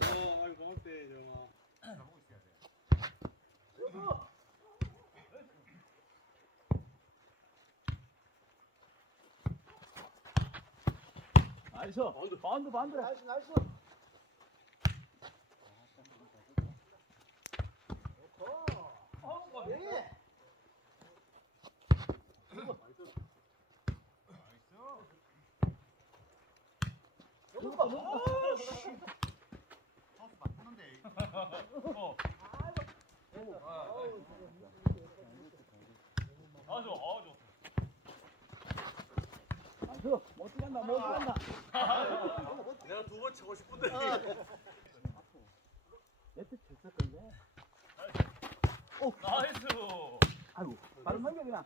어, 아이 고맙대, 정아. 나이스. 바운드. 나이스 나이스. 좋고. 예. 넘어가, 넘어가. 아주 아주. 들어 간다 못 들어간다. 내가 두 번 치고 싶은데. 네트 쳤을 건데. 나이스. 아이고. 바로 넘겨 그냥.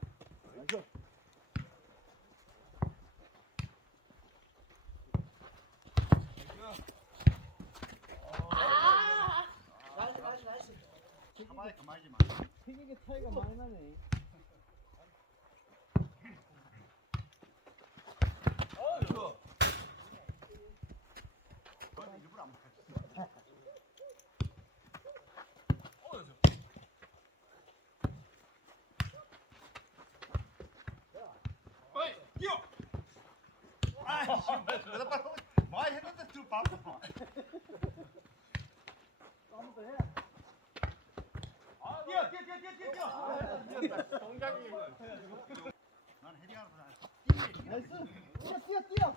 나이스. 나이스 나이스 나이스. 튀기게 차이가 많이 나네. 많이 했는데 좀. 동작이. 나이스. 뛰어 뛰어 뛰어.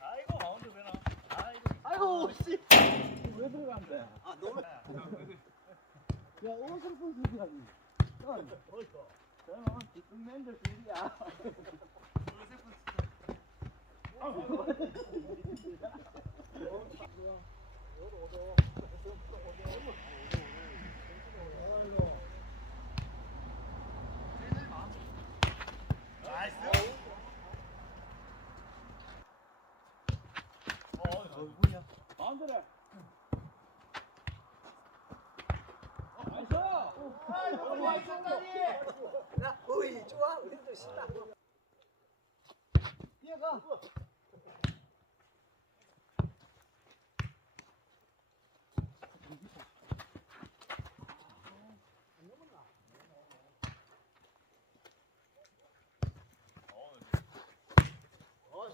아이고, 마운드 되나? 아이고. 아이고 씨. 왜 들어간대? 아 너무. 야 어설픈 소리하니. 저는 뒷맨들 줄이야. 나이스. 마운드래. 야, 어이 좋아. 우리도 신나. 뛰어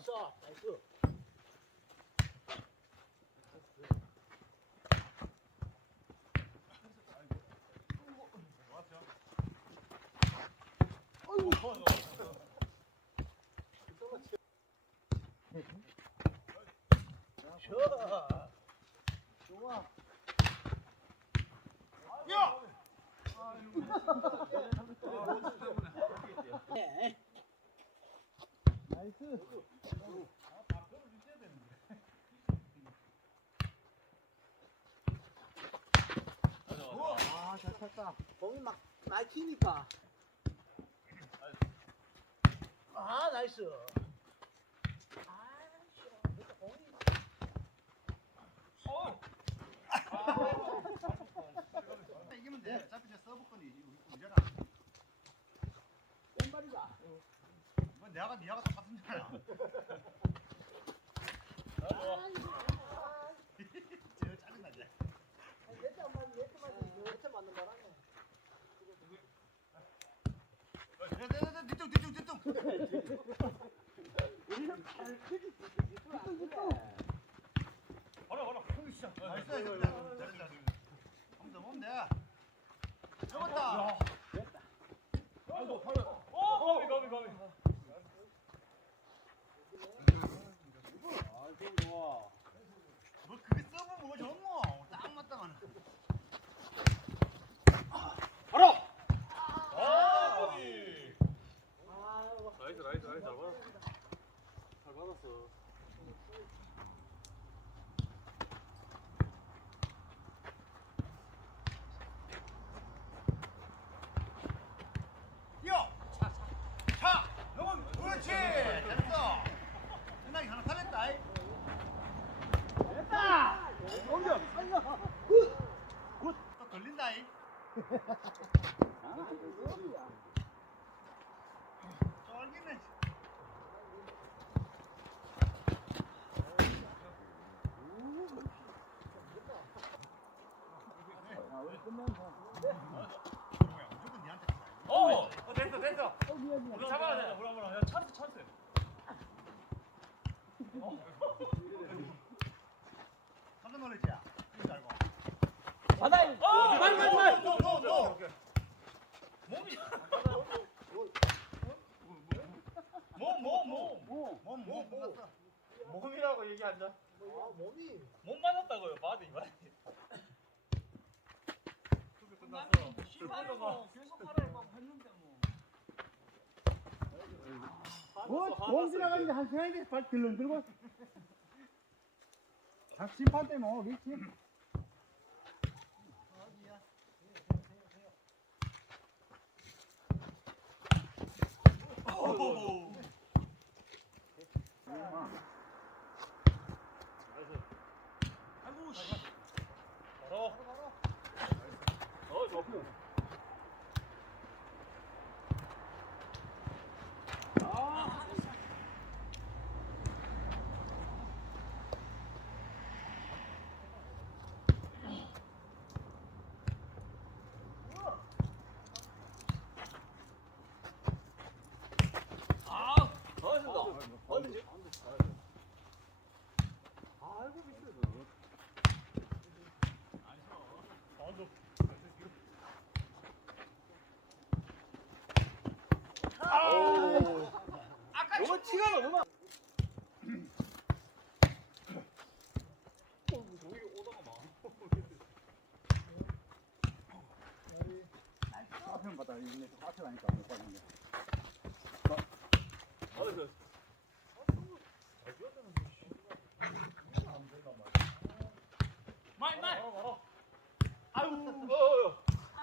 가. 어서. 나이스. 좋아. 좋아. 야! 나이스. 아, 잘 탔다. 공이 막 튀니까. 아 나이스. 아, 이기면 돼. 어차피 저 서브권이 문제라. 왼발이다. 뭐 내가 니하고 똑같은 줄 알아. 제일 짜증나지. 네, 네, 네, 뒤쪽, 뒤쪽, 뒤쪽. 봐라, 봐라. 나이스, 잘했다, 잘했다. 한번 더 보면 돼. 잡았다. 아이고, 바로. 어, 가비, 가비, 가비. 아이고, 좋아. 뭐 그게 서브 뭐 좋노? 딱 맞다 가는. 아, 가비. 아, 나이스, 나이스, 나이스. 잘 받았어. 잘 받았어. 뛰어. 차, 차. 차. 영원. 그렇지. 됐어. 생각이 하나 살렸다. 이. 공격. 또 걸린다. 이. 쫄기네. 아, 우리 끝났어. 뭐야, 무조건 니한테 간다. 어, 어 됐어 됐어. 어, 미안, 미안. 잡아야 돼. 어, 뭐, 뭐, 뭐. 뭐? 뭐, 뭐, 뭐. 아 끝났어. 심판이고 계속 하라고 막 했는데 뭐 뭐, 공 지나가는데 한 시간이 돼서 발 들렁 들고. 각 심판 때문에 오겠지. 바로. 어 좋고. 아, 좋았습니다. 언제? 아이고 미스 방금. 너무 티가 너무. 어.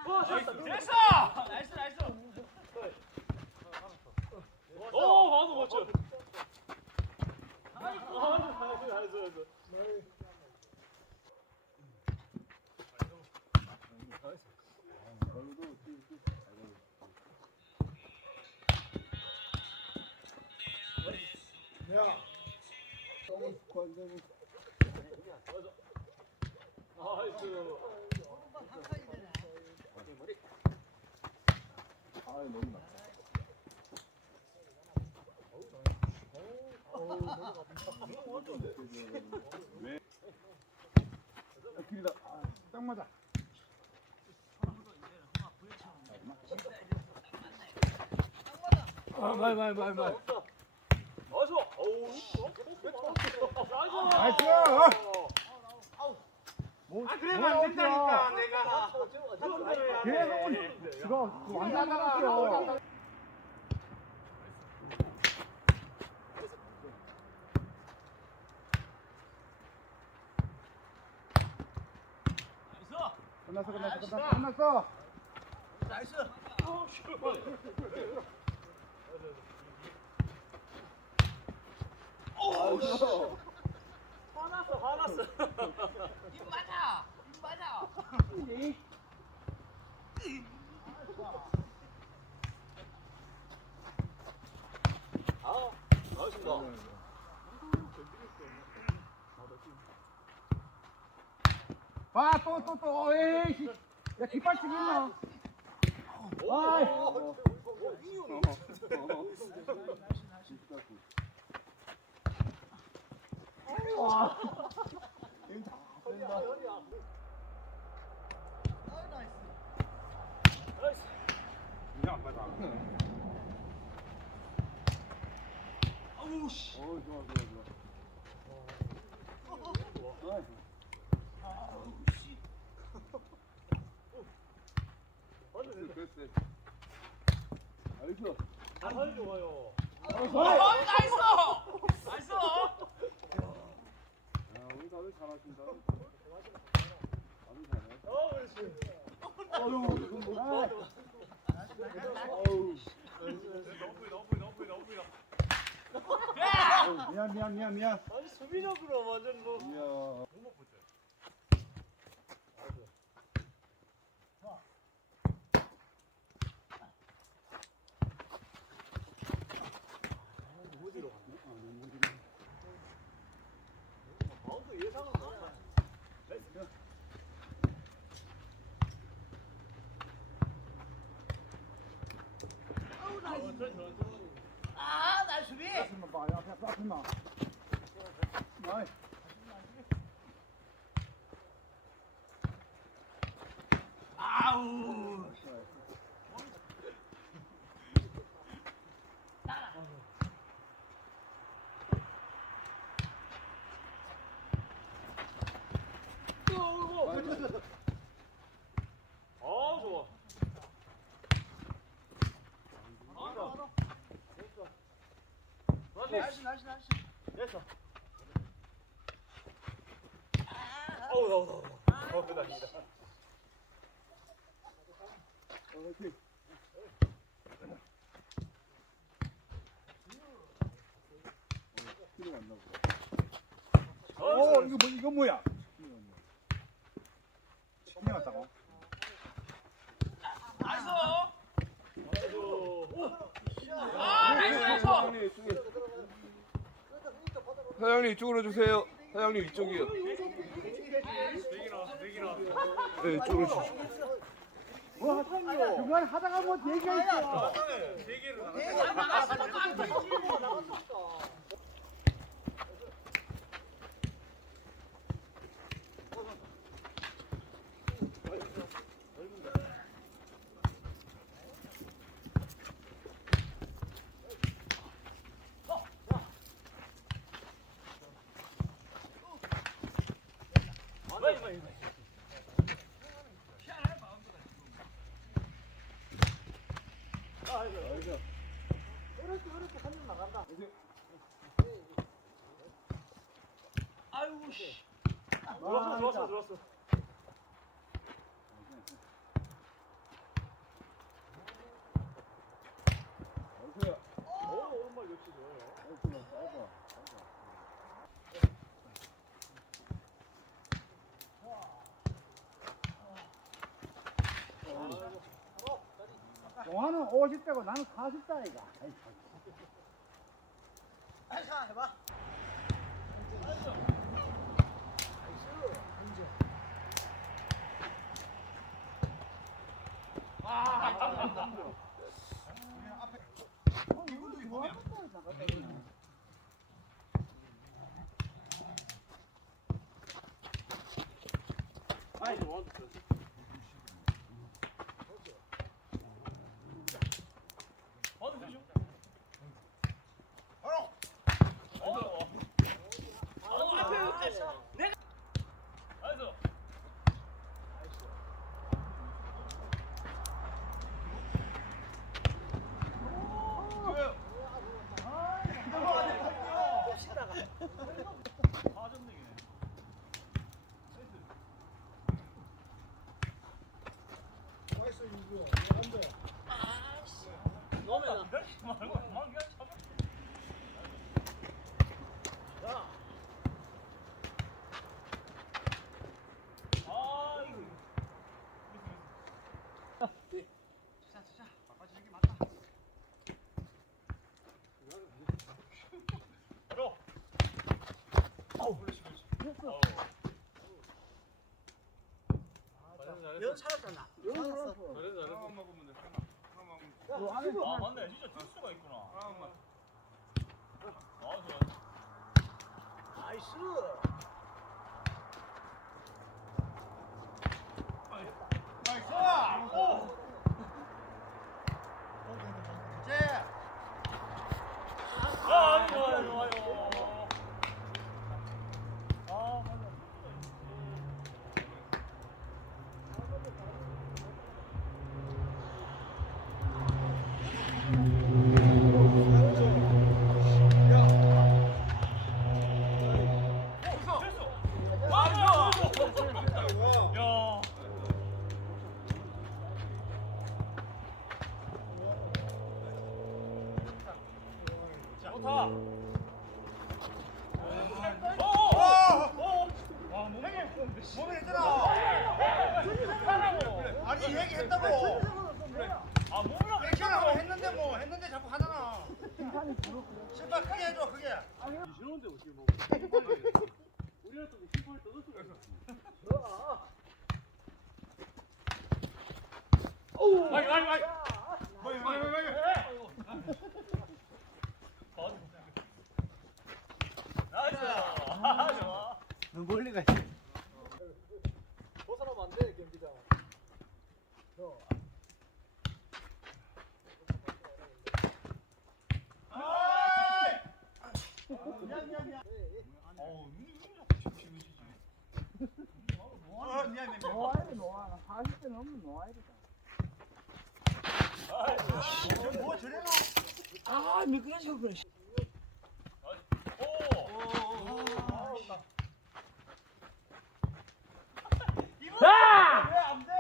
어, 됐어. 됐어. 나이스. 길이다. 아, 딱 맞아. 아, 말, 말, 말, 말. 나이스. 어우. 끝났어, 끝났어, 끝났어, 끝났어. 나이스. 화났어 화났어. 입 맞아 입 맞아 아, 나이스입니다. 봐, 또, 또, 또, 에이씨. 야, 깃발치기 있나? 아이. 나이스. 다들 어 아유, 이건 뭐. 아유. 너무 너무 너무 미안, 미안, 미안, 미안. 아니 수비력으로 완전 뭐 미안. 마운드 예상은 못해. 아, 날 수비. 앞에만 봐, 앞에, 앞에만. 나이. 아우. 어 좋아 나이스 나이스 나이스. 됐어 어우 나우 나우 어 그다 진짜 어. 어, 필요 안 나고. 어, 이거 뭐, 이거 뭐야? 치킨 같다고? 나이스 아 나이스 나이스 사장님 이쪽으로 주세요. 사장님 이쪽이요. 네, 이쪽으로 주세요. 뭐, 중간에 하다가 뭐 얘기가 있어. 내가 나갔으니까 안. 나 아이고 씨 좋았어 진짜. 좋았어 어서요. 오 오른발 역시 좋아요 어서요. 아이고. 동화는 50대고 나는 40대 아이가. 아이, 나이스 해봐. 아이고 원 어느 되죠? 바로. 어 어, 앞에 나이스. 나이스 봅시다가. 파전능이네 넣으면 말고 막 그냥 잡아 야. 아이고 자, 자, 바꿔주는 게 맞다. 바로 잘했어 살았잖아. 살았어. 잘했어 잘했어 먹으면 돼. 하나. 하나 먹으면 돼. 아 맞네 진짜 뛸 수가 있구나 하나만. 아 좋아 나이스. 나이스. 오. 아니 얘기했다고. 아, 몸이랑 얘기하라고 했는데 뭐 했는데 자꾸 하잖아. 실밥 크게 해줘 그게. 이시는데 어떻게 먹어? 우리가 또 슈퍼를 떠났어. 아이 아이 아이. 뭐야 뭐야 뭐야. 나이스. 아, 좋아. 너 멀리 가. 벗어나면 안 돼, 경기장. 어 미안 미안. 노아이드 노아. 40대 넘으면 노아이드다. 뭐 저래노? 아, 미끄러져 그래. 오. 왜안 돼?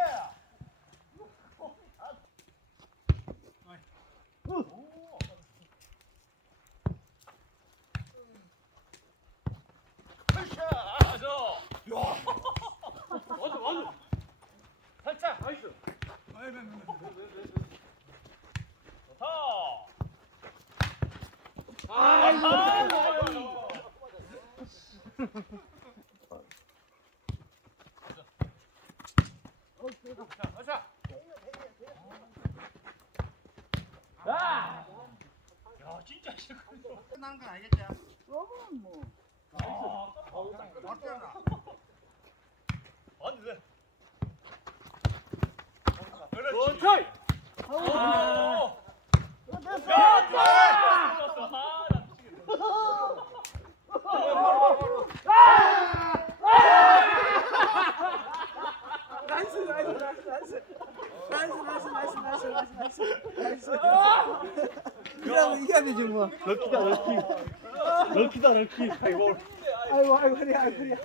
맞아. 야. 맞아 맞아. 살짝 나이스. 좋다. 아, 좋아. 자, 자. 야, 진짜 시끄러워. 끝나는 건 알겠지? 그러면 뭐. 됐어. 아, 나. 나이스, 나이스, 나이스, 나이스. 나이스, 나이스, 나이스, 나이스, 나이스, 나이스, 나이스. 이러면 이겨야 되지 뭐. 럭키다, 럭키. 럭키다, 럭키. 아이고. 아이고, 아이고, 그래, 아이고, 그래.